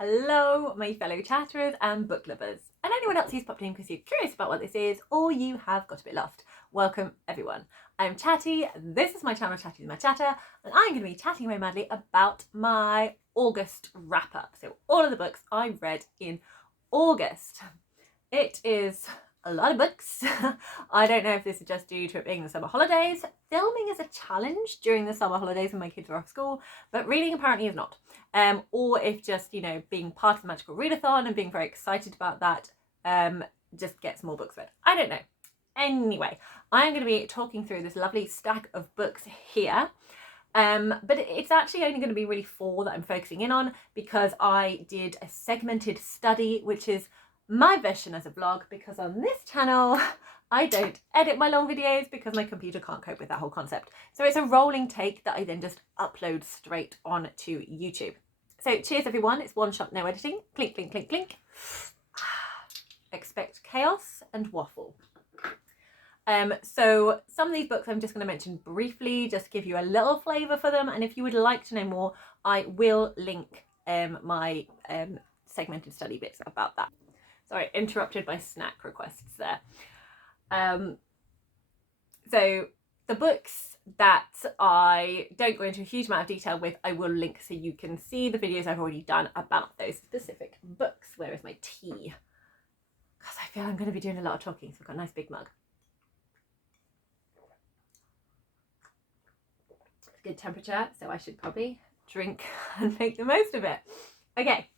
Hello, my fellow chatterers and book lovers, and anyone else who's popped in because you're curious about what this is or you have got a bit lost. Welcome, everyone. I'm Chatty, this is my channel Chatty with my chatter, and I'm going to be chatting away madly about my August wrap-up. So all of the books I read in August. It is a lot of books. I don't know if this is just due to it being the summer holidays. Filming is a challenge during the summer holidays when my kids are off school, but reading apparently is not. Or if just, being part of the Magical Readathon and being very excited about that, just gets more books read. I don't know. Anyway, I'm going to be talking through this lovely stack of books here. But it's actually only going to be really 4 that I'm focusing in on because I did a segmented study, which is my version as a vlog, because on this channel I don't edit my long videos because my computer can't cope with that whole concept. So it's a rolling take that I then just upload straight on to YouTube. So cheers everyone, it's one shot, no editing. Clink, clink, clink, clink. Expect chaos and waffle. So some of these books I'm just going to mention briefly, just to give you a little flavour for them. And if you would like to know more, I will link my segmented study bits about that. Sorry, interrupted by snack requests there. So the books that I don't go into a huge amount of detail with, I will link so you can see the videos I've already done about those specific books. Where is my tea? Because I feel I'm going to be doing a lot of talking, so I've got a nice big mug. It's good temperature, so I should probably drink and make the most of it. Okay.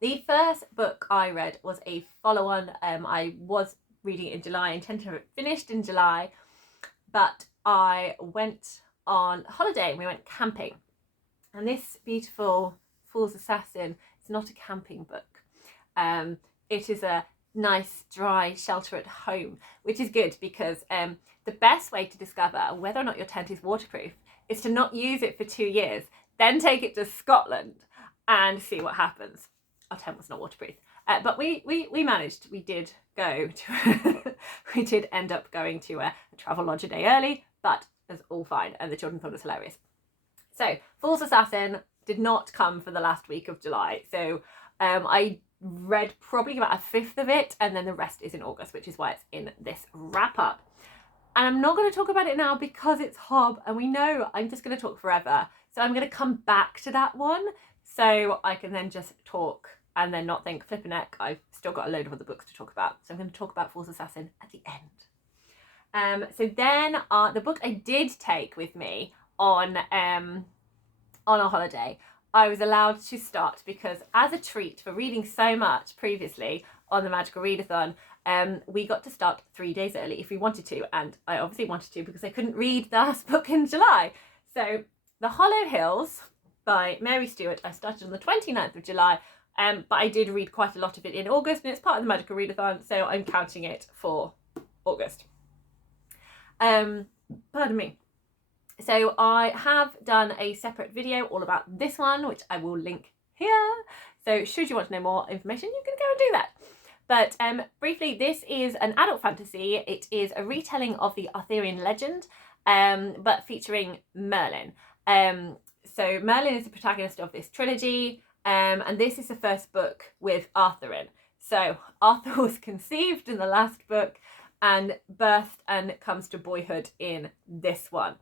The first book I read was a follow-on. I was reading it in July, I intended to have it finished in July, but I went on holiday and we went camping. And this beautiful Fool's Assassin is not a camping book. It is a nice, dry shelter at home, which is good because the best way to discover whether or not your tent is waterproof is to not use it for 2 years, then take it to Scotland and see what happens. Our tent was not waterproof, but we managed. We did go to we did end up going to a travel lodge a day early, but it was all fine and the children thought it was hilarious. So Fool's Assassin did not come for the last week of July, so I read probably about 1/5 of it, and then the rest is in August, which is why it's in this wrap up. And I'm not going to talk about it now because it's Hob, and we know I'm just going to talk forever, so I'm going to come back to that one so I can then just talk and then not think, flipping neck, I've still got a load of other books to talk about. So I'm going to talk about Fool's Assassin at the end. So then the book I did take with me on a holiday, I was allowed to start because as a treat for reading so much previously on the Magical Readathon, we got to start 3 days early if we wanted to. And I obviously wanted to because I couldn't read the last book in July. So The Hollow Hills by Mary Stewart, I started on the 29th of July. But I did read quite a lot of it in August, and it's part of the Magical Readathon, so I'm counting it for August. Pardon me. So I have done a separate video all about this one, which I will link here. So should you want to know more information, you can go and do that. But briefly, this is an adult fantasy. It is a retelling of the Arthurian legend, but featuring Merlin. So Merlin is the protagonist of this trilogy. And this is the first book with Arthur in. So Arthur was conceived in the last book and birthed and comes to boyhood in this one,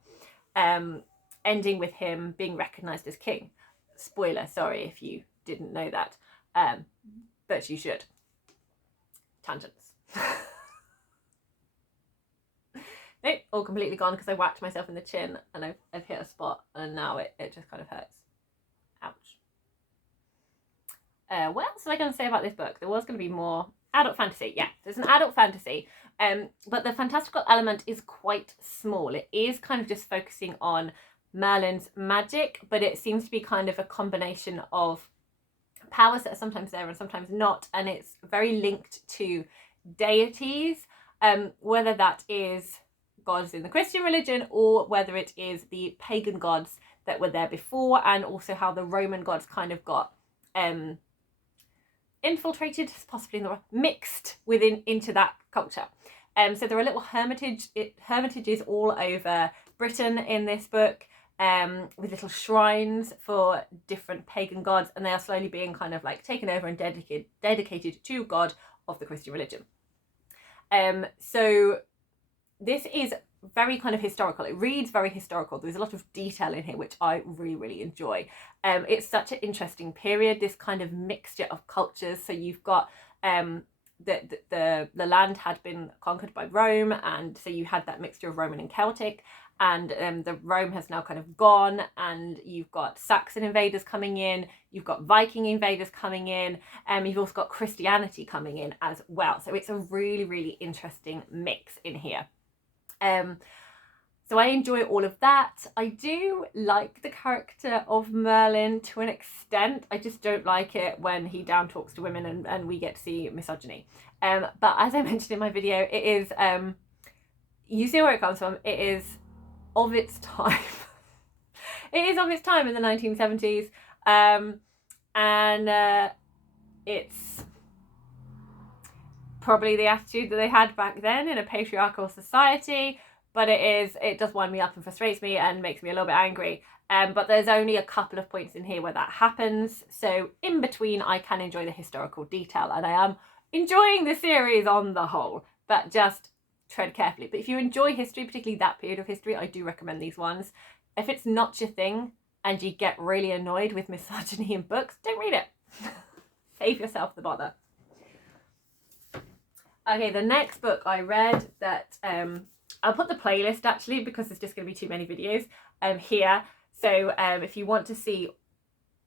ending with him being recognised as king. Spoiler, sorry if you didn't know that, but you should. Tangents. Nope, all completely gone because I whacked myself in the chin and I've hit a spot and now it just kind of hurts. Ouch. What else was I going to say about this book? There was going to be more adult fantasy. Yeah, there's an adult fantasy, but the fantastical element is quite small. It is kind of just focusing on Merlin's magic, but it seems to be kind of a combination of powers that are sometimes there and sometimes not, and it's very linked to deities, whether that is gods in the Christian religion or whether it is the pagan gods that were there before, and also how the Roman gods kind of got infiltrated, possibly mixed into that culture. So there are little hermitages all over Britain in this book. with little shrines for different pagan gods, and they are slowly being kind of like taken over and dedicated to God of the Christian religion. So this is very kind of historical. It reads very historical. There's a lot of detail in here, which I really, really enjoy. It's such an interesting period, this kind of mixture of cultures. So you've got the land had been conquered by Rome, and so you had that mixture of Roman and Celtic, and the Rome has now kind of gone, and you've got Saxon invaders coming in, you've got Viking invaders coming in, and you've also got Christianity coming in as well. So it's a really, really interesting mix in here. So I enjoy all of that. I do like the character of Merlin to an extent. I just don't like it when he down talks to women and we get to see misogyny. But as I mentioned in my video, it is, you see where it comes from. It is of its time. It is of its time in the 1970s. And it's probably the attitude that they had back then in a patriarchal society, but it does wind me up and frustrates me and makes me a little bit angry. But there's only a couple of points in here where that happens, so in between I can enjoy the historical detail, and I am enjoying the series on the whole, but just tread carefully. But if you enjoy history, particularly that period of history, I do recommend these ones. If it's not your thing and you get really annoyed with misogyny in books, don't read it. Save yourself the bother. Okay, the next book I read that I'll put the playlist actually, because there's just going to be too many videos here. So if you want to see,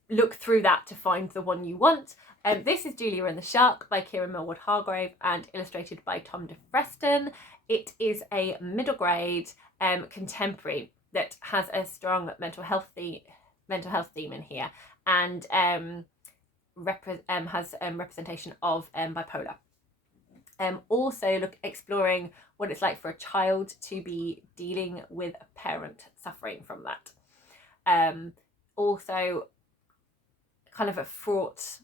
look through that to find the one you want. This is Julia and the Shark by Kieran Millward Hargrave and illustrated by Tom DeFreston. It is a middle grade contemporary that has a strong mental health theme in here, and has representation of bipolar. Also exploring what it's like for a child to be dealing with a parent suffering from that. Also kind of a fraught,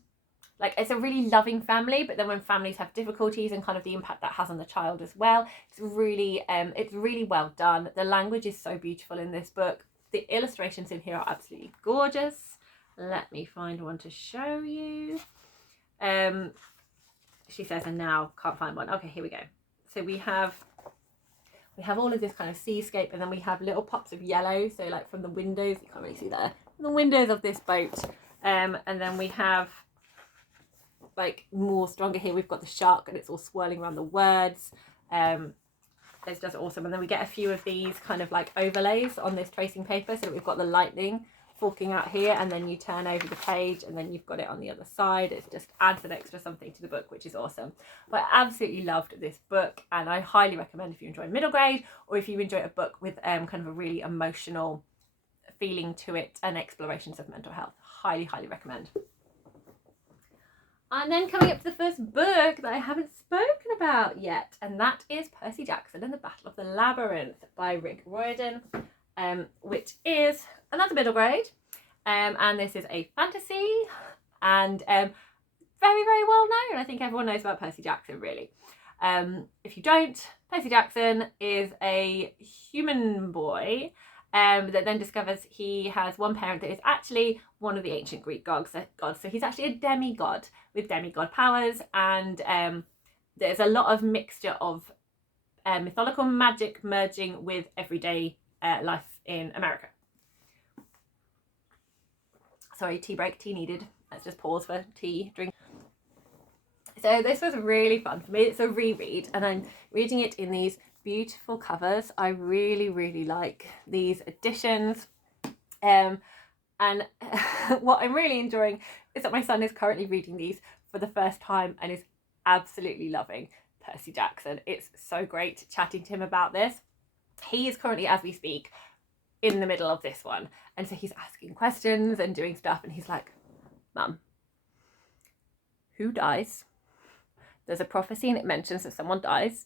like it's a really loving family, but then when families have difficulties and kind of the impact that has on the child as well, it's really well done. The language is so beautiful in this book. The illustrations in here are absolutely gorgeous. Let me find one to show you. She says, and now can't find one. Okay, here we go. So we have all of this kind of seascape, and then we have little pops of yellow. So like from the windows, you can't really see there, the windows of this boat. And then we have like more stronger here. We've got the shark, and it's all swirling around the words. It's just awesome. And then we get a few of these kind of like overlays on this tracing paper. So we've got the lightning forking out here, and then you turn over the page and then you've got it on the other side. It just adds an extra something to the book, which is awesome. But I absolutely loved this book, and I highly recommend if you enjoy middle grade, or if you enjoy a book with kind of a really emotional feeling to it and explorations of mental health. Highly recommend. And then coming up to the first book that I haven't spoken about yet, and that is Percy Jackson and the Battle of the Labyrinth by Rick Riordan, which is another middle grade, and this is a fantasy, and very well known. I think everyone knows about Percy Jackson, really. If you don't, Percy Jackson is a human boy that then discovers he has one parent that is actually one of the ancient Greek gods. So he's actually a demigod with demigod powers, and there's a lot of mixture of mythological magic merging with everyday life in America. Sorry, tea break, tea needed. Let's just pause for tea, drink. So this was really fun for me. It's a reread, and I'm reading it in these beautiful covers. I really like these editions. And what I'm really enjoying is that my son is currently reading these for the first time and is absolutely loving Percy Jackson. It's so great chatting to him about this. He is currently, as we speak, in the middle of this one, and so he's asking questions and doing stuff, and he's like, Mum, who dies? There's a prophecy and it mentions that someone dies.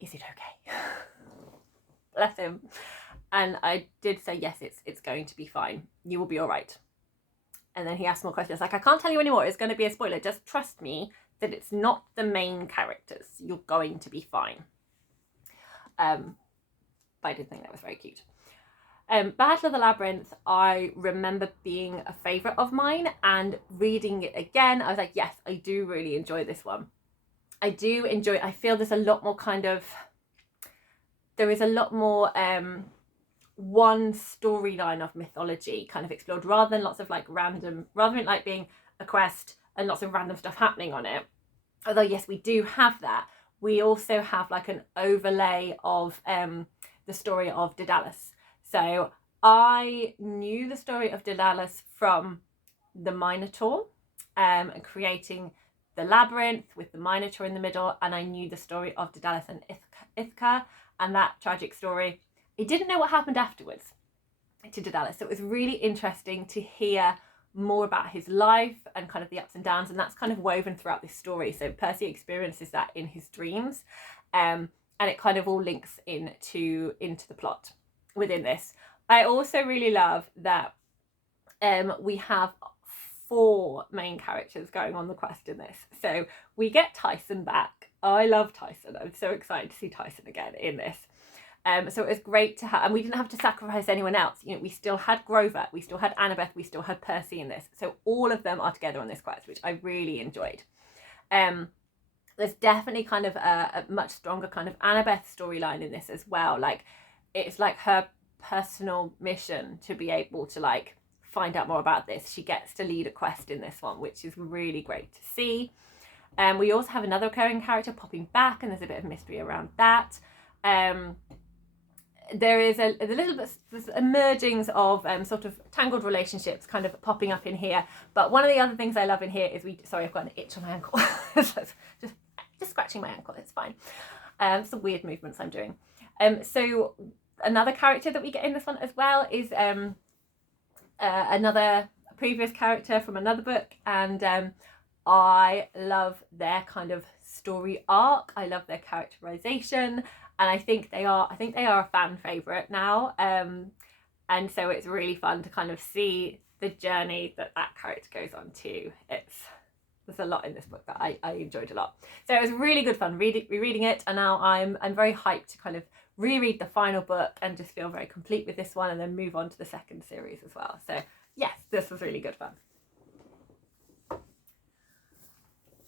Is it okay? Bless him. And I did say, yes, it's going to be fine. You will be all right. And then he asked more questions. Like, I can't tell you anymore. It's going to be a spoiler. Just trust me that it's not the main characters. You're going to be fine. But I did think that was very cute. Battle of the Labyrinth, I remember being a favourite of mine, and reading it again, I was like, yes, I do really enjoy this one. I do enjoy it. I feel there's a lot more there is a lot more one storyline of mythology kind of explored, rather than lots of like random, rather than like being a quest and lots of random stuff happening on it. Although yes, we do have that. We also have like an overlay of the story of Daedalus. So I knew the story of Daedalus from the Minotaur, and creating the labyrinth with the Minotaur in the middle, and I knew the story of Daedalus and Ithca and that tragic story. I didn't know what happened afterwards to Daedalus, so it was really interesting to hear more about his life and kind of the ups and downs, and that's kind of woven throughout this story. So Percy experiences that in his dreams, and it kind of all links into the plot within this. I also really love that we have 4 main characters going on the quest in this. So we get Tyson back. I love Tyson. I'm so excited to see Tyson again in this. So it was great to have, and we didn't have to sacrifice anyone else. You know, we still had Grover, we still had Annabeth, we still had Percy in this. So all of them are together on this quest, which I really enjoyed. There's definitely kind of a much stronger kind of Annabeth storyline in this as well. Like, it's like her personal mission to be able to like find out more about this. She gets to lead a quest in this one, which is really great to see. We also have another recurring character popping back, and there's a bit of mystery around that. There is a little bit emergings of sort of tangled relationships kind of popping up in here. But one of the other things I love in here is sorry, I've got an itch on my ankle. just scratching my ankle, it's fine. It's the weird movements I'm doing. So another character that we get in this one as well is another previous character from another book, and I love their kind of story arc. I love their characterization, and I think they are a fan favorite now, and so it's really fun to kind of see the journey that character goes on too. There's a lot in this book that I enjoyed a lot, so it was really good fun rereading it, and now I'm very hyped to kind of reread the final book and just feel very complete with this one, and then move on to the second series as well. So yes, this was really good fun.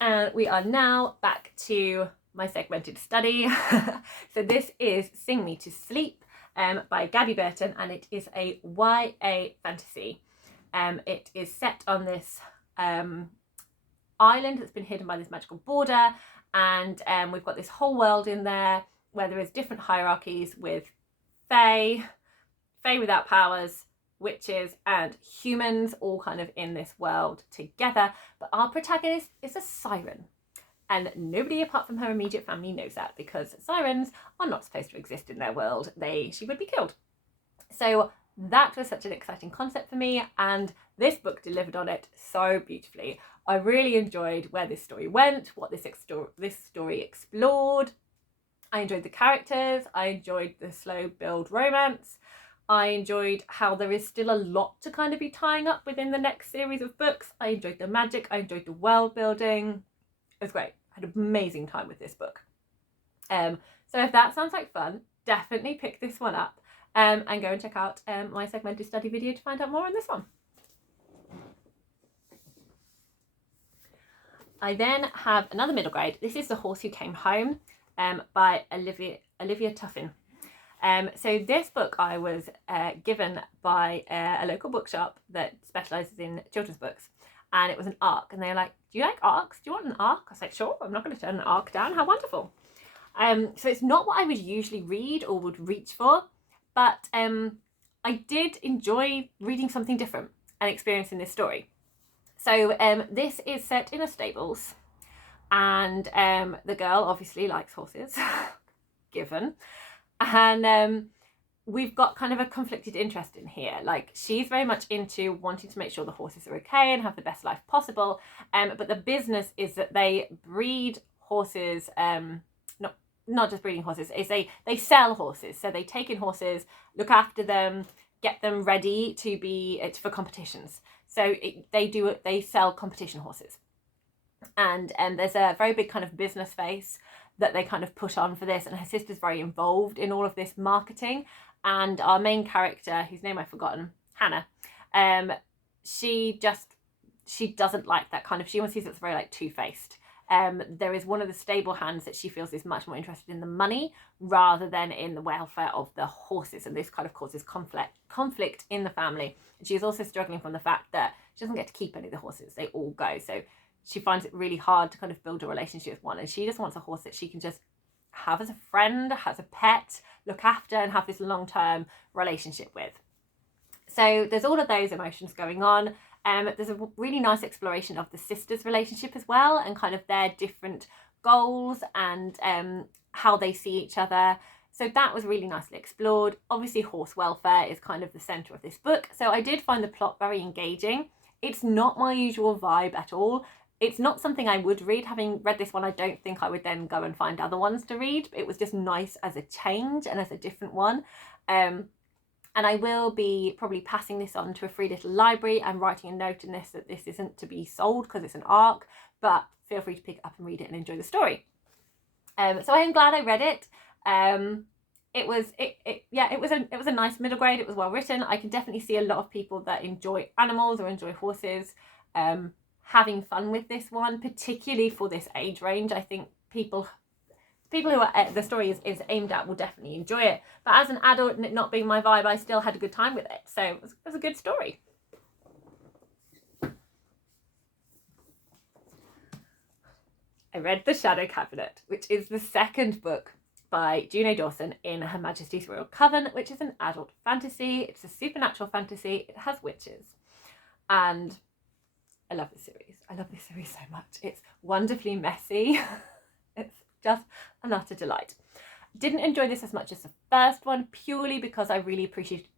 And we are now back to my segmented study. So this is Sing Me to Sleep by Gabby Burton, and it is a YA fantasy. It is set on this island that's been hidden by this magical border, and we've got this whole world in there where there is different hierarchies with fae without powers, witches, and humans all kind of in this world together. But our protagonist is a siren, and nobody apart from her immediate family knows that, because sirens are not supposed to exist in their world. She would be killed. So that was such an exciting concept for me, and this book delivered on it so beautifully. I really enjoyed where this story went, what this story explored. I enjoyed the characters, I enjoyed the slow build romance, I enjoyed how there is still a lot to kind of be tying up within the next series of books. I enjoyed the magic, I enjoyed the world building. It was great. I had an amazing time with this book. So if that sounds like fun, definitely pick this one up and go and check out my segmented study video to find out more on this one. I then have another middle grade. This is The Horse Who Came Home by Olivia Tuffin. So this book I was given by a local bookshop that specialises in children's books, and it was an ARC, and they were like, do you like ARCs? Do you want an ARC? I was like, sure, I'm not going to turn an ARC down, how wonderful. So it's not what I would usually read or would reach for, but I did enjoy reading something different and experiencing this story. So this is set in a stables, and the girl obviously likes horses, given, and we've got kind of a conflicted interest in here. Like, she's very much into wanting to make sure the horses are okay and have the best life possible, but the business is that they breed horses, not just breeding horses, is they sell horses. So they take in horses, look after them, get them ready to be for competitions. So they sell competition horses, and there's a very big kind of business face that they kind of put on for this, and her sister's very involved in all of this marketing, and our main character, whose name I've forgotten, Hannah, she doesn't like that kind of, she almost sees it's very like two-faced. There is one of the stable hands that she feels is much more interested in the money rather than in the welfare of the horses, and this kind of causes conflict in the family. And she is also struggling from the fact that she doesn't get to keep any of the horses, they all go, so she finds it really hard to kind of build a relationship with one, and she just wants a horse that she can just have as a friend, as a pet, look after, and have this long-term relationship with. So there's all of those emotions going on. There's a really nice exploration of the sisters' relationship as well, and kind of their different goals and how they see each other. So that was really nicely explored. Obviously, horse welfare is kind of the centre of this book. So I did find the plot very engaging. It's not my usual vibe at all. It's not something I would read. Having read this one, I don't think I would then go and find other ones to read. It was just nice as a change and as a different one. And I will be probably passing this on to a free little library. I'm writing a note in this that this isn't to be sold because it's an ARC, but feel free to pick it up and read it and enjoy the story. So I am glad I read it. It was a nice middle grade. It was well written. I can definitely see a lot of people that enjoy animals or enjoy horses having fun with this one, particularly for this age range. I think people who are the story is aimed at will definitely enjoy it. But as an adult and it not being my vibe, I still had a good time with it. So it was a good story. I read The Shadow Cabinet, which is the second book by Juno Dawson in Her Majesty's Royal Coven, which is an adult fantasy. It's a supernatural fantasy. It has witches. And I love this series. I love this series so much. It's wonderfully messy. It's just an utter delight. Didn't enjoy this as much as the first one, purely because I really appreciated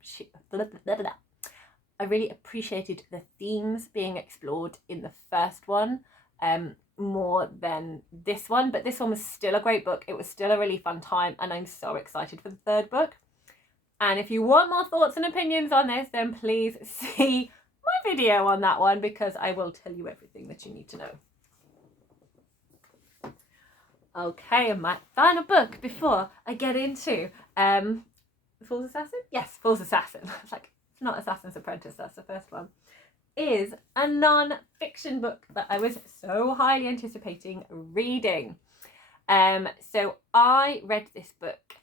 the themes being explored in the first one more than this one. But this one was still a great book. It was still a really fun time, and I'm so excited for the third book. And if you want more thoughts and opinions on this, then please see my video on that one, because I will tell you everything that you need to know. Okay, and my final book before I get into Fool's Assassin? Yes, Fool's Assassin. It's like, it's not Assassin's Apprentice, that's the first one. Is a non-fiction book that I was so highly anticipating reading. So I read this book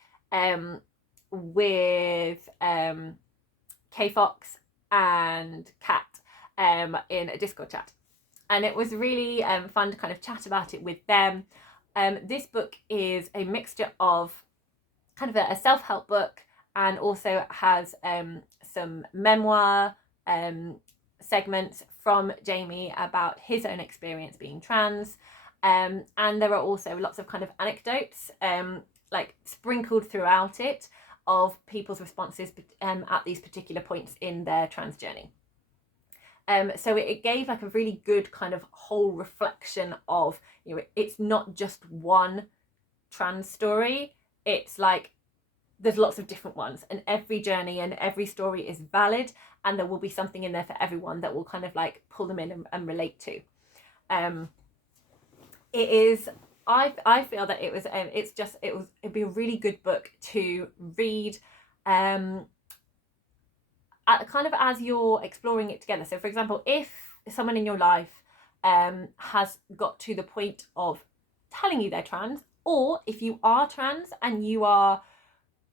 with Kay Fox and Kat in a Discord chat, and it was really fun to kind of chat about it with them. This book is a mixture of kind of a self-help book, and also has some memoir segments from Jamie about his own experience being trans, and there are also lots of kind of anecdotes like sprinkled throughout it of people's responses at these particular points in their trans journey. So it gave like a really good kind of whole reflection of, you know, it's not just one trans story. It's like there's lots of different ones, and every journey and every story is valid, and there will be something in there for everyone that will kind of like pull them in and relate to. It is, I feel that it was it'd be a really good book to read kind of as you're exploring it together. So for example, if someone in your life has got to the point of telling you they're trans, or if you are trans and you are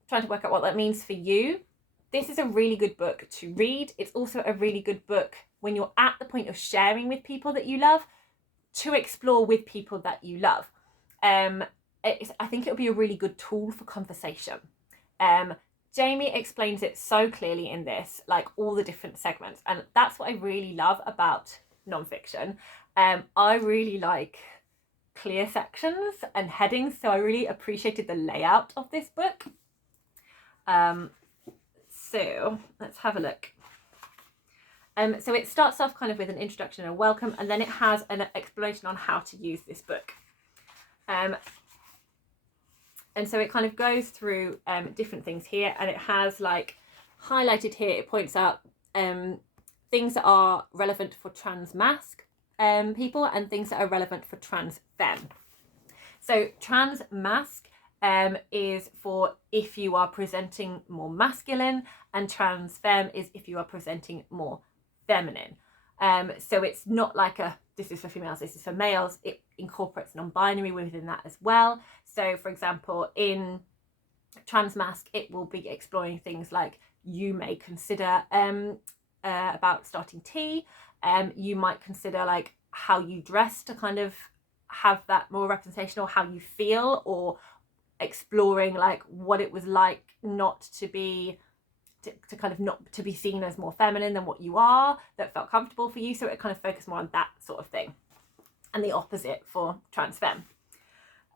trying to work out what that means for you, this is a really good book to read. It's also a really good book when you're at the point of sharing with people that you love, to explore with people that you love. I think it'll be a really good tool for conversation. Jamie explains it so clearly in this, like all the different segments, and that's what I really love about nonfiction. I really like clear sections and headings, so I really appreciated the layout of this book. So let's have a look. So it starts off kind of with an introduction and a welcome, and then it has an explanation on how to use this book. And so it kind of goes through different things here, and it has like highlighted here, it points out things that are relevant for trans masc people and things that are relevant for trans femme. So trans masc is for if you are presenting more masculine, and trans femme is if you are presenting more feminine. So it's not like this is for females, this is for males. It incorporates non-binary within that as well. So for example, in trans masc, it will be exploring things like you may consider about starting tea. You might consider like how you dress to kind of have that more representation, or how you feel, or exploring like what it was like not to be to kind of not to be seen as more feminine than what you are, that felt comfortable for you. So it kind of focused more on that sort of thing, and the opposite for trans femme.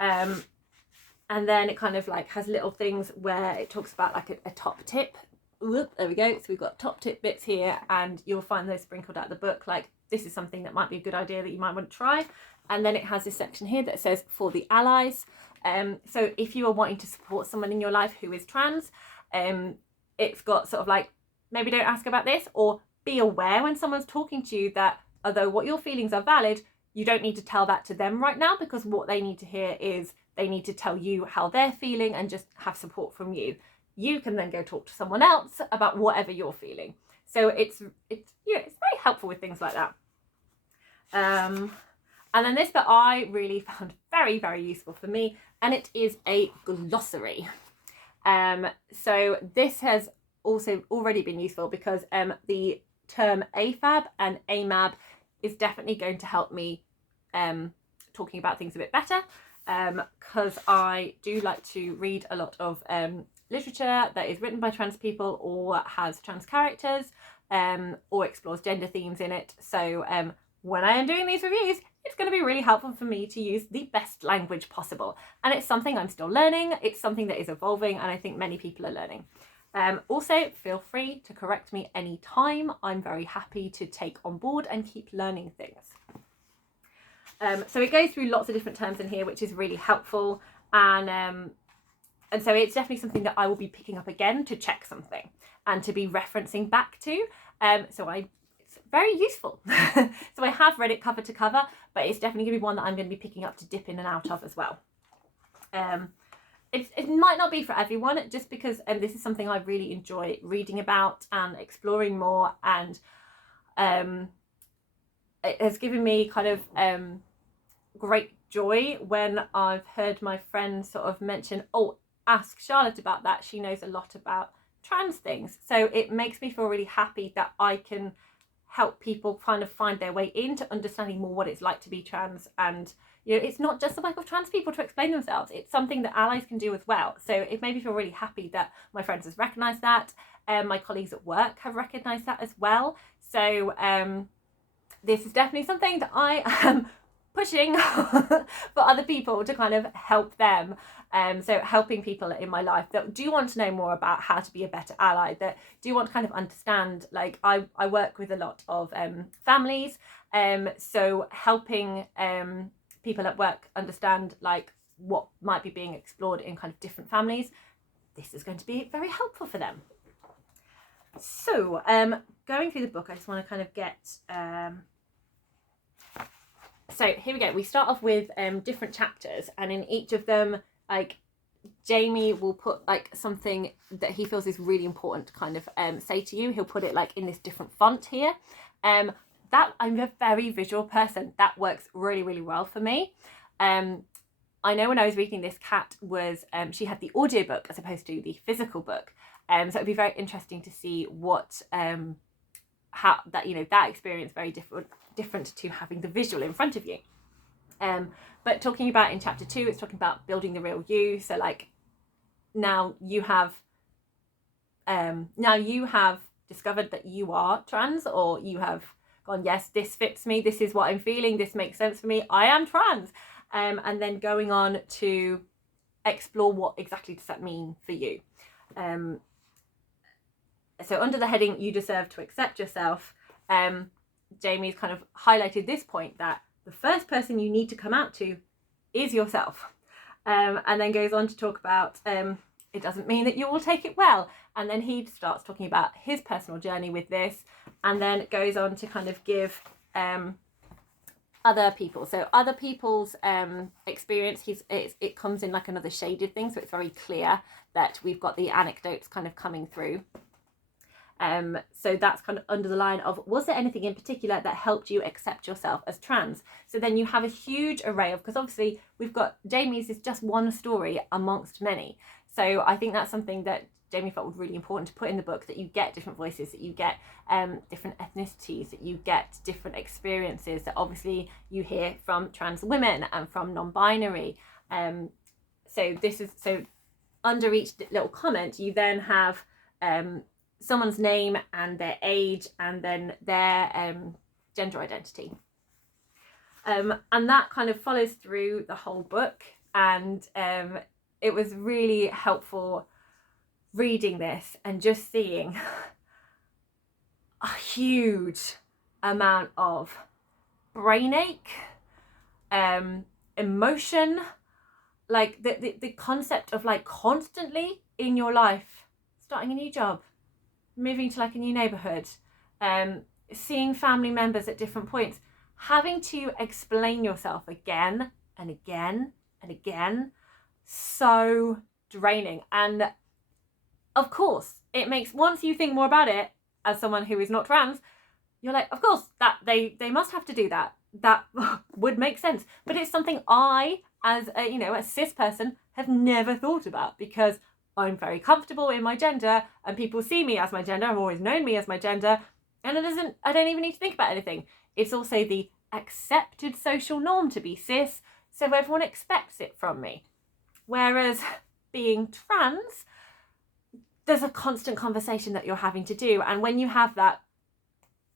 And then it kind of like has little things where it talks about like a top tip. Whoop, there we go. So we've got top tip bits here, and you'll find those sprinkled out the book, like this is something that might be a good idea that you might want to try. And then it has this section here that says for the allies. So if you are wanting to support someone in your life who is trans, it's got sort of like, maybe don't ask about this, or be aware when someone's talking to you that although what your feelings are valid, you don't need to tell that to them right now, because what they need to hear is they need to tell you how they're feeling and just have support from you. You can then go talk to someone else about whatever you're feeling. So it's very helpful with things like that. And then this bit I really found very, very useful for me, and it is a glossary. So this has also already been useful because the term AFAB and AMAB is definitely going to help me talking about things a bit better, because I do like to read a lot of literature that is written by trans people, or has trans characters, or explores gender themes in it. So when I am doing these reviews, it's going to be really helpful for me to use the best language possible. And it's something I'm still learning. It's something that is evolving, and I think many people are learning. Also, feel free to correct me anytime. I'm very happy to take on board and keep learning things. So it goes through lots of different terms in here, which is really helpful. And so it's definitely something that I will be picking up again to check something and to be referencing back to. It's very useful. So I have read it cover to cover, but it's definitely going to be one that I'm going to be picking up to dip in and out of as well. It might not be for everyone, just because this is something I really enjoy reading about and exploring more, and it has given me kind of great joy when I've heard my friends sort of mention, oh, ask Charlotte about that, she knows a lot about trans things. So it makes me feel really happy that I can help people kind of find their way into understanding more what it's like to be trans. And it's not just the work of trans people to explain themselves, it's something that allies can do as well. So it made me feel really happy that my friends have recognised that, my colleagues at work have recognised that as well. So this is definitely something that I am pushing for other people to kind of help them. So helping people in my life that do want to know more about how to be a better ally, that do want to kind of understand, like I work with a lot of families, so helping people at work understand like what might be being explored in kind of different families, this is going to be very helpful for them. So going through the book, I just want to kind of get so here we go. We start off with different chapters, and in each of them, like Jamie will put like something that he feels is really important to kind of say to you. He'll put it like in this different font here. That I'm a very visual person. That works really, really well for me. I know when I was reading this, Kat was she had the audiobook as opposed to the physical book. So it'd be very interesting to see what how that that experience very different to having the visual in front of you. But talking about in chapter 2, it's talking about building the real you. So like now you have discovered that you are trans, or you have gone, yes, this fits me, this is what I'm feeling, this makes sense for me, I am trans, and then going on to explore what exactly does that mean for you. So under the heading you deserve to accept yourself, Jamie's kind of highlighted this point that the first person you need to come out to is yourself, and then goes on to talk about it doesn't mean that you will take it well, and then he starts talking about his personal journey with this, and then goes on to kind of give other people. So other people's experience, it comes in like another shaded thing, so it's very clear that we've got the anecdotes kind of coming through. So that's kind of under the line of, was there anything in particular that helped you accept yourself as trans? So then you have a huge array of, because obviously we've got Jamie's is just one story amongst many. So I think that's something that Jamie felt was really important to put in the book, that you get different voices, that you get different ethnicities, that you get different experiences, that obviously you hear from trans women and from non-binary. So under each little comment, you then have someone's name and their age and then their gender identity. And that kind of follows through the whole book. And it was really helpful reading this and just seeing a huge amount of brain ache, emotion, like the concept of like constantly in your life starting a new job, moving to like a new neighborhood, seeing family members at different points, having to explain yourself again and again and again, so draining. And of course it makes, once you think more about it as someone who is not trans, you're like, of course that they must have to do that would make sense. But it's something I, as a, you know, a cis person, have never thought about, because I'm very comfortable in my gender and people see me as my gender. I've always known me as my gender, and I don't even need to think about anything. It's also the accepted social norm to be cis, so everyone expects it from me. Whereas being trans, there's a constant conversation that you're having to do, and when you have that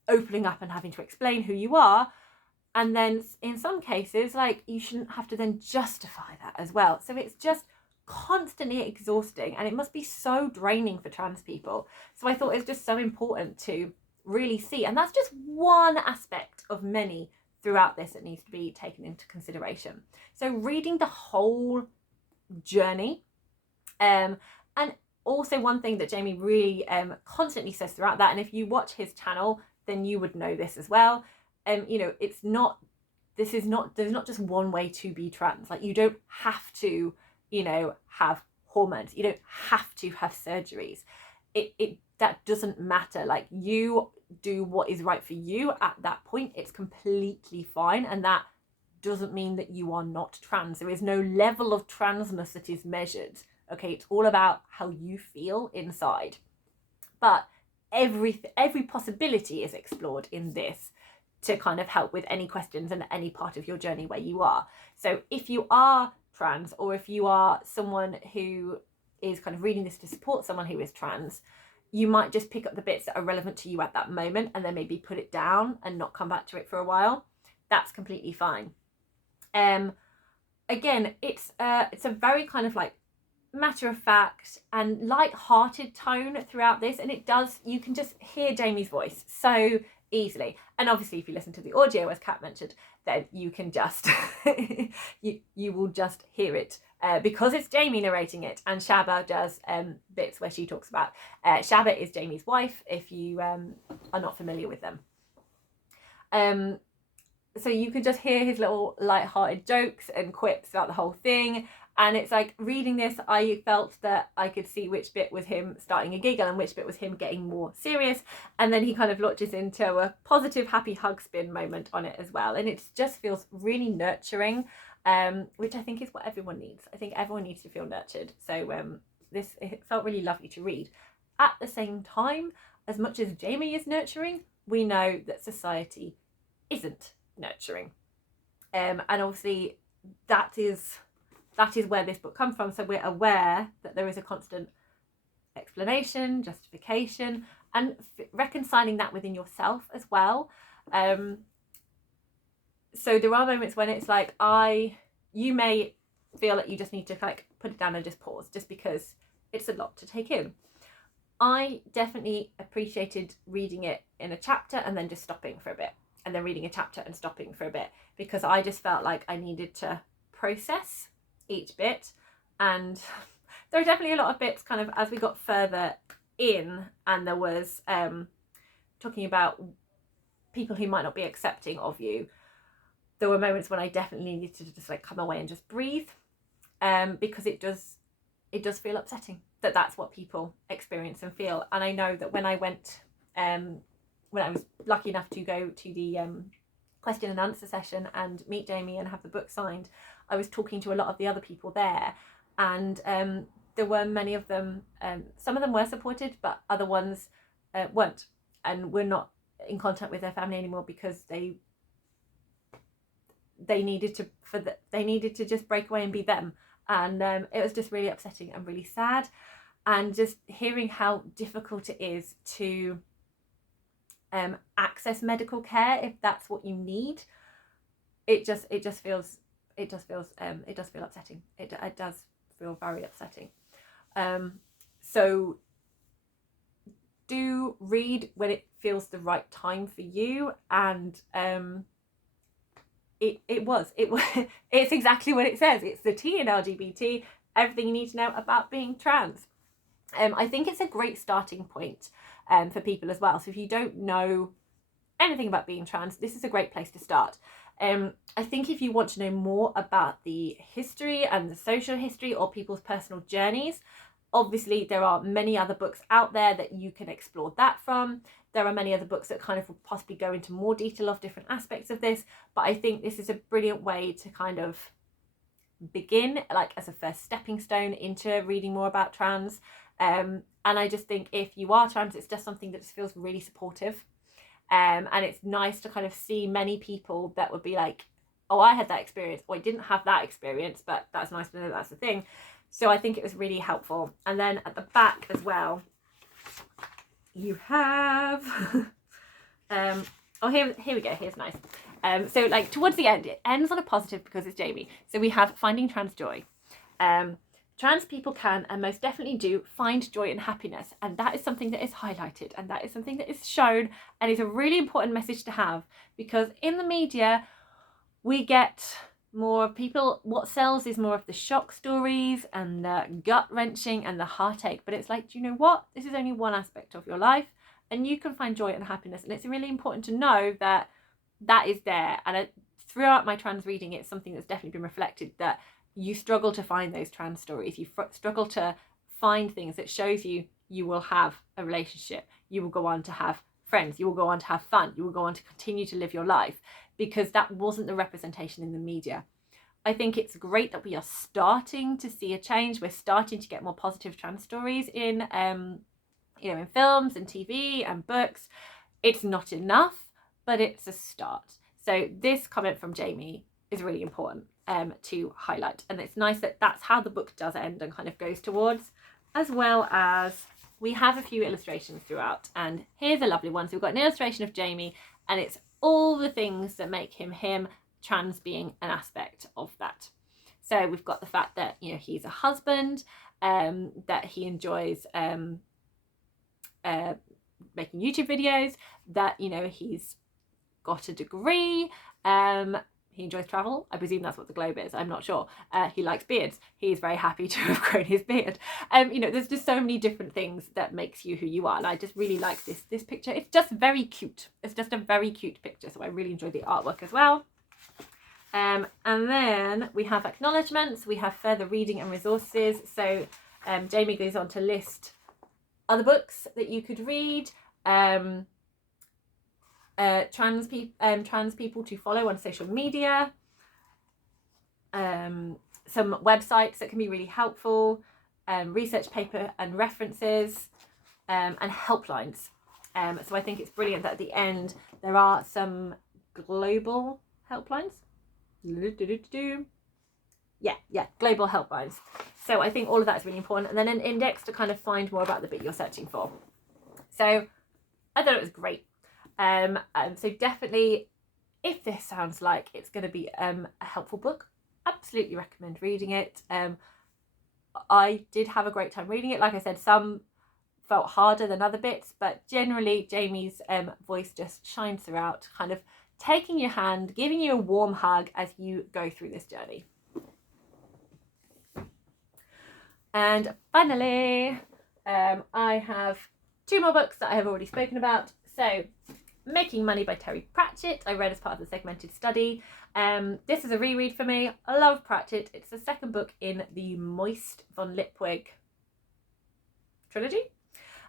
opening up and having to explain who you are, and then in some cases, like, you shouldn't have to then justify that as well. So it's just constantly exhausting, and it must be so draining for trans people. So I thought it's just so important to really see, and that's just one aspect of many throughout this that needs to be taken into consideration. So reading the whole journey, and also one thing that Jamie really constantly says throughout that, and if you watch his channel then you would know this as well, you know, there's not just one way to be trans. Like, you don't have to, you know, have hormones, you don't have to have surgeries, it that doesn't matter. Like, you do what is right for you at that point, it's completely fine, and that doesn't mean that you are not trans. There is no level of transness that is measured, okay? It's all about how you feel inside. But every possibility is explored in this to kind of help with any questions and any part of your journey where you are. So if you are trans, or if you are someone who is kind of reading this to support someone who is trans, you might just pick up the bits that are relevant to you at that moment and then maybe put it down and not come back to it for a while. That's completely fine. Again, it's a very kind of like matter of fact and light-hearted tone throughout this, and you can just hear Jamie's voice so easily. And obviously if you listen to the audio, as Kat mentioned, then you can just you will just hear it because it's Jamie narrating it, and Shaba does bits where she talks about Shaba is Jamie's wife, if you are not familiar with them. So you can just hear his little light-hearted jokes and quips throughout the whole thing. And it's like, reading this, I felt that I could see which bit was him starting a giggle and which bit was him getting more serious. And then he kind of launches into a positive, happy hug spin moment on it as well. And it just feels really nurturing, which I think is what everyone needs. I think everyone needs to feel nurtured. So it felt really lovely to read. At the same time, as much as Jamie is nurturing, we know that society isn't nurturing. And obviously that is where this book comes from. So we're aware that there is a constant explanation, justification, and reconciling that within yourself as well. So there are moments when it's like, you may feel that you just need to like put it down and just pause, just because it's a lot to take in. I definitely appreciated reading it in a chapter and then just stopping for a bit, and then reading a chapter and stopping for a bit, because I just felt like I needed to process each bit. And there are definitely a lot of bits kind of as we got further in, and there was talking about people who might not be accepting of you. there were moments when I definitely needed to just like come away and just breathe, because it does feel upsetting that that's what people experience and feel. And I know that when I went, when I was lucky enough to go to the question and answer session and meet Jamie and have the book signed, I was talking to a lot of the other people there, and there were many of them, some of them were supported, but other ones weren't, and were not in contact with their family anymore because they needed to just break away and be them. And it was just really upsetting and really sad, and just hearing how difficult it is to access medical care if that's what you need. It does feel upsetting. It does feel very upsetting. So do read when it feels the right time for you, and it's exactly what it says. It's the T in LGBT, everything you need to know about being trans. I think it's a great starting point for people as well. So if you don't know anything about being trans, this is a great place to start. I think if you want to know more about the history and the social history or people's personal journeys, obviously there are many other books out there that you can explore that from. There are many other books that kind of will possibly go into more detail of different aspects of this, but I think this is a brilliant way to kind of begin, like as a first stepping stone into reading more about trans. And I just think if you are trans, it's just something that just feels really supportive. And it's nice to kind of see many people that would be like, oh, I had that experience, or I didn't have that experience, but that's nice to know that's the thing. So I think it was really helpful. And then at the back as well, you have oh, here we go, here's nice. So like towards the end, it ends on a positive because it's Jamie. So we have finding trans joy. Trans people can, and most definitely do, find joy and happiness, and that is something that is highlighted, and that is something that is shown, and is a really important message to have, because in the media we get more people, what sells is more of the shock stories and the gut-wrenching and the heartache. But it's like, do you know what, this is only one aspect of your life, and you can find joy and happiness, and it's really important to know that that is there. And throughout my trans reading, it's something that's definitely been reflected, that you struggle to find those trans stories, you struggle to find things that shows you will have a relationship, you will go on to have friends, you will go on to have fun, you will go on to continue to live your life, because that wasn't the representation in the media. I think it's great that we are starting to see a change. We're starting to get more positive trans stories in in films and TV and books. It's not enough, but it's a start. So this comment from Jamie is really important to highlight, and it's nice that that's how the book does end and kind of goes towards, as well as we have a few illustrations throughout. And here's a lovely one. So we've got an illustration of Jamie, and it's all the things that make him, trans being an aspect of that. So we've got the fact that, you know, he's a husband, that he enjoys making YouTube videos, that, you know, he's got a degree, he enjoys travel. I presume that's what the globe is. I'm not sure. He likes beards. He's very happy to have grown his beard. You know, there's just so many different things that makes you who you are. And I just really like this picture. It's just very cute. It's just a very cute picture. So I really enjoy the artwork as well. And then we have acknowledgements. We have further reading and resources. So Jamie goes on to list other books that you could read. Trans people to follow on social media, some websites that can be really helpful, research paper and references, and helplines. So I think it's brilliant that at the end there are some global helplines. Yeah, global helplines. So I think all of that is really important, and then an index to kind of find more about the bit you're searching for. So I thought it was great. So definitely, if this sounds like it's going to be a helpful book, absolutely recommend reading it. I did have a great time reading it. Like I said, some felt harder than other bits, but generally Jamie's voice just shines throughout, kind of taking your hand, giving you a warm hug as you go through this journey. And finally, I have two more books that I have already spoken about. So Making Money by Terry Pratchett. I read as part of the segmented study. This is a reread for me. I love Pratchett. It's the second book in the Moist von Lipwig trilogy,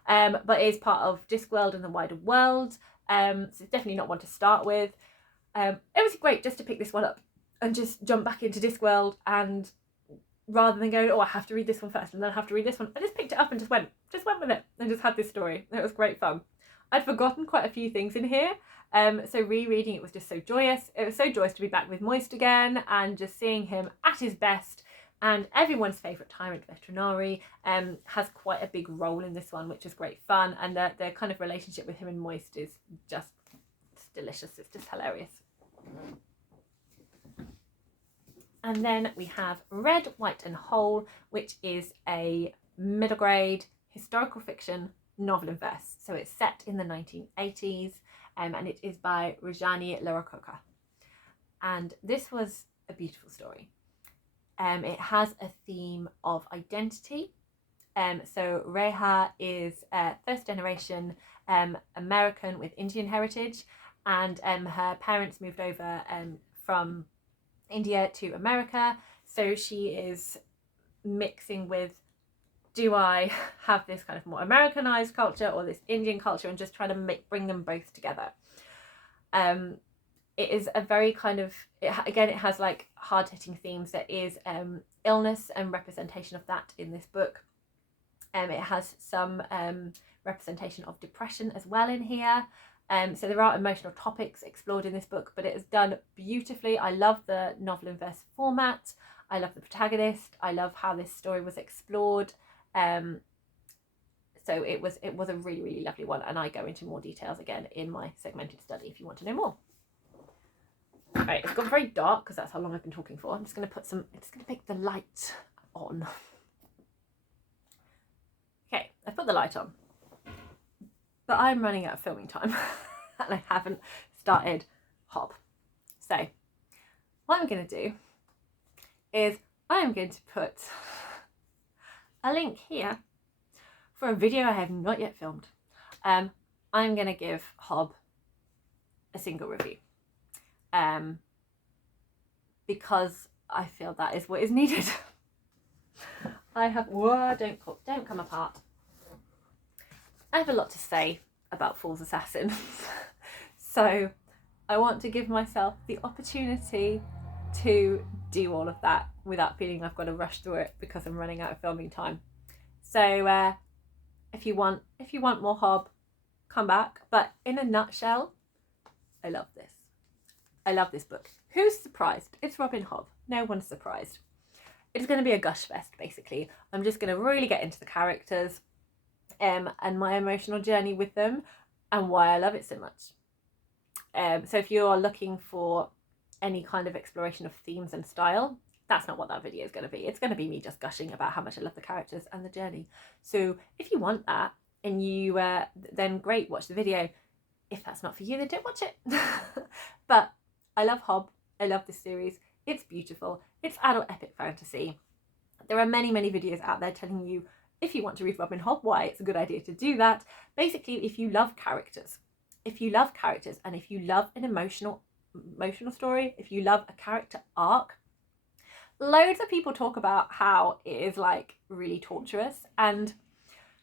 but is part of Discworld and the Wider World. So it's definitely not one to start with. It was great just to pick this one up and just jump back into Discworld, and rather than going, oh, I have to read this one first and then I have to read this one, I just picked it up and just went with it and just had this story. It was great fun. I'd forgotten quite a few things in here, so rereading it was just so joyous. It was so joyous to be back with Moist again and just seeing him at his best. And everyone's favourite tyrant veterinary has quite a big role in this one, which is great fun. And the kind of relationship with him and Moist is just delicious. It's just hilarious. And then we have Red, White and Whole, which is a middle grade historical fiction novel in verse. So it's set in the 1980s, and it is by Rajani Larakoka. And this was a beautiful story. It has a theme of identity. So Reha is first generation American with Indian heritage, and her parents moved over from India to America. So she is mixing with, do I have this kind of more Americanized culture or this Indian culture, and just trying to bring them both together. It is a very kind of, it has like hard-hitting themes. There is illness and representation of that in this book. It has some representation of depression as well in here. So there are emotional topics explored in this book, but it is done beautifully. I love the novel in verse format. I love the protagonist. I love how this story was explored. So it was a really, really lovely one, and I go into more details again in my segmented study if you want to know more. Right, it's gone very dark because that's how long I've been talking for. I'm just going to pick the light on. Okay, I put the light on, but I'm running out of filming time and I haven't started Hob. So what I'm going to do is I'm going to put a link here for a video I have not yet filmed. I'm going to give Hob a single review. Because I feel that is what is needed. I have, whoa, don't come apart. I have a lot to say about Fool's Assassin. So I want to give myself the opportunity to do all of that without feeling I've got to rush through it because I'm running out of filming time. So if you want more Hob, come back. But in a nutshell, I love this. I love this book. Who's surprised? It's Robin Hobb. No one's surprised. It's going to be a gush fest, basically. I'm just going to really get into the characters and my emotional journey with them and why I love it so much. So if you're looking for any kind of exploration of themes and style, that's not what that video is going to be. It's going to be me just gushing about how much I love the characters and the journey. So if you want that and you then great, watch the video. If that's not for you, then don't watch it. But I love Hob. I love this series. It's beautiful. It's adult epic fantasy. There are many, many videos out there telling you, if you want to read Robin Hobb, why it's a good idea to do that. Basically, if you love characters, and if you love an emotional story, if you love a character arc, loads of people talk about how it is like really torturous, and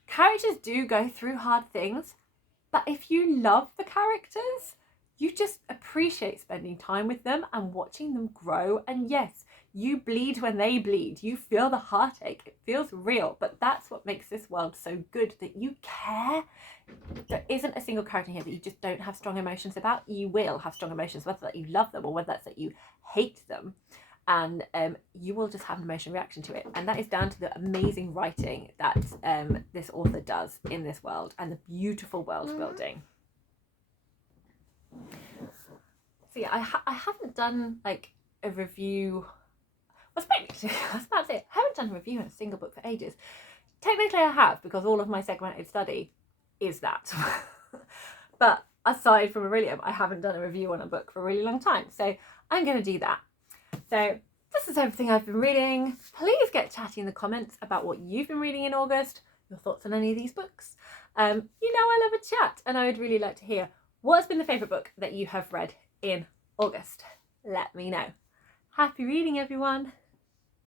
characters do go through hard things, but if you love the characters, you just appreciate spending time with them and watching them grow. And yes, you bleed when they bleed. You feel the heartache. It feels real. But that's what makes this world so good, that you care. There isn't a single character here that you just don't have strong emotions about. You will have strong emotions, whether that you love them or whether that's that you hate them. And you will just have an emotional reaction to it. And that is down to the amazing writing that this author does in this world and the beautiful world building. So yeah, I haven't done like a review. I was about to say, I haven't done a review on a single book for ages. Technically I have, because all of my segmented study is that. But aside from ORILIUM, I haven't done a review on a book for a really long time. So I'm going to do that. So this is everything I've been reading. Please get chatty in the comments about what you've been reading in August, your thoughts on any of these books. You know I love a chat, and I would really like to hear What has been the favourite book that you have read in August? Let me know. Happy reading, everyone!